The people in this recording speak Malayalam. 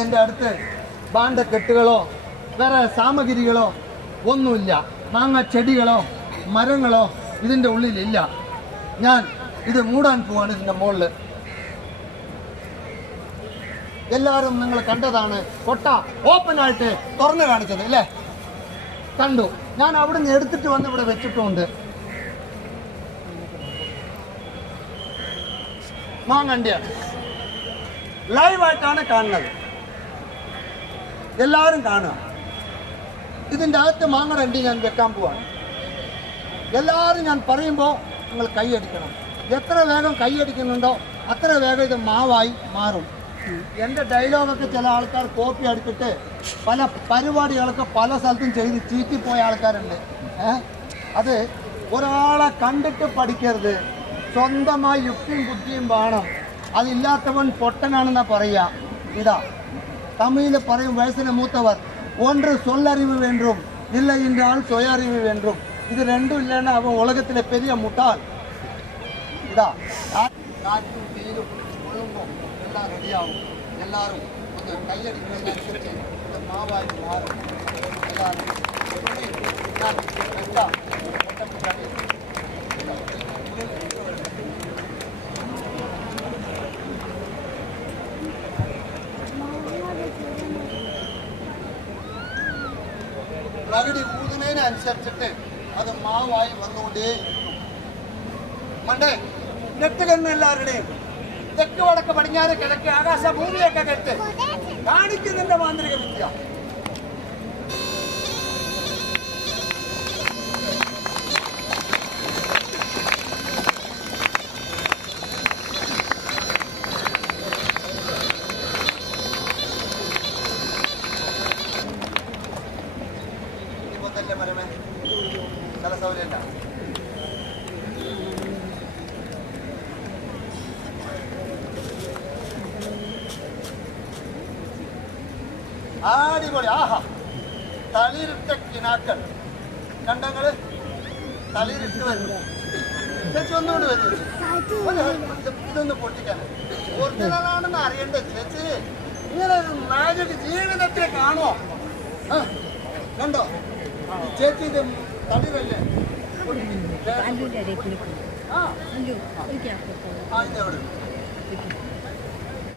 എൻ്റെ അടുത്ത് ഭാണ്ഡക്കെട്ടുകളോ വേറെ സാമഗ്രികളോ ഒന്നുമില്ല. മാങ്ങ ചെടികളോ മരങ്ങളോ ഇതിൻ്റെ ഉള്ളിലില്ല. ഞാൻ ഇത് മൂടാൻ പോവാണ്. ഇതിൻ്റെ മുകളിൽ എല്ലാവരും നിങ്ങൾ കണ്ടതാണ്, കൊട്ട ഓപ്പണായിട്ട് തുറന്നു കാണിച്ചത് അല്ലേ? കണ്ടു. ഞാൻ അവിടെ നിന്ന് എടുത്തിട്ട് വന്ന് ഇവിടെ വെച്ചിട്ടുണ്ട്. മാങ്ങണ്ടിയാണ്, ലൈവായിട്ടാണ് കാണുന്നത്. എല്ലാവരും കാണുക. ഇതിൻ്റെ അകത്ത് മാങ്ങടണ്ടി ഞാൻ വെക്കാൻ പോവാണ്. എല്ലാവരും ഞാൻ പറയുമ്പോൾ നിങ്ങൾ കൈയടിക്കണം. എത്ര വേഗം കൈയടിക്കുന്നുണ്ടോ അത്ര വേഗം ഇത് മാവായി മാറും. എൻ്റെ ഡയലോഗൊക്കെ ചില ആൾക്കാർ കോപ്പി എടുത്തിട്ട് പല പരിപാടികളൊക്കെ പല സ്ഥലത്തും ചെയ്ത് ചീറ്റിപ്പോയ ആൾക്കാരുണ്ട്. അത് ഒരാളെ കണ്ടിട്ട് പഠിക്കരുത്. സ്വന്തമായി യുക്തിയും ബുദ്ധിയും വേണം. അതില്ലാത്തവൻ പൊട്ടനാണെന്നാണ് പറയുക. ഇതാ തമിഴിൽ പറയും, വയസ്സിന് മൂത്തവർ ഒന്ന് சொல்லறிவு வேண்டும், இல்லை என்றால் சுயறிவு வேண்டும். ഇത് രണ്ടും ഇല്ലാണ്ട് അവൻ ഉലകത്തിലെ പെരിയ മുട്ടാൽ. ഇതാ കാറ്റും തീരും കൊള്ളുമ്പോൾ എല്ലാം റെഡിയാവും. എല്ലാവരും ഒന്ന് കൈയടിക്കുന്നതിനനുസരിച്ച് ഇത് മാവായി മാറും. എല്ലാവരും പ്രകടി ഊതുന്നതിനനുസരിച്ചിട്ട് അത് മാവായി വന്നുകൊണ്ടേയിരിക്കും. മണ്ടേ നെട്ടുകന്ന് എല്ലാവരുടെയും തെക്ക് വടക്ക് പടിഞ്ഞാറ് കിഴക്ക് ആകാശ ഭൂമിയൊക്കെ കെട്ട് കാണിക്കുന്നതിന്റെ മാന്ത്രിക വിദ്യ. മരമേ സ്ഥല സൗകര്യമില്ല. അടിപൊളി. ആഹാ, തളിരിട്ട കിനാക്കൾ കണ്ടങ്ങള് തളിരിട്ട് വരുന്നു. ചേച്ചി ഒന്നുകൊണ്ട് വരും. ഇതൊന്ന് പൊട്ടിക്കാൻ ഒറിജിനലാണെന്ന് അറിയേണ്ടത്. ചേച്ചി ഇങ്ങനെ മാജിക് ജീവിതത്തിൽ കാണുമോ? കണ്ടോ ചേച്ചി? ഇത് തളിരല്ലേ? ഇതെവിടെ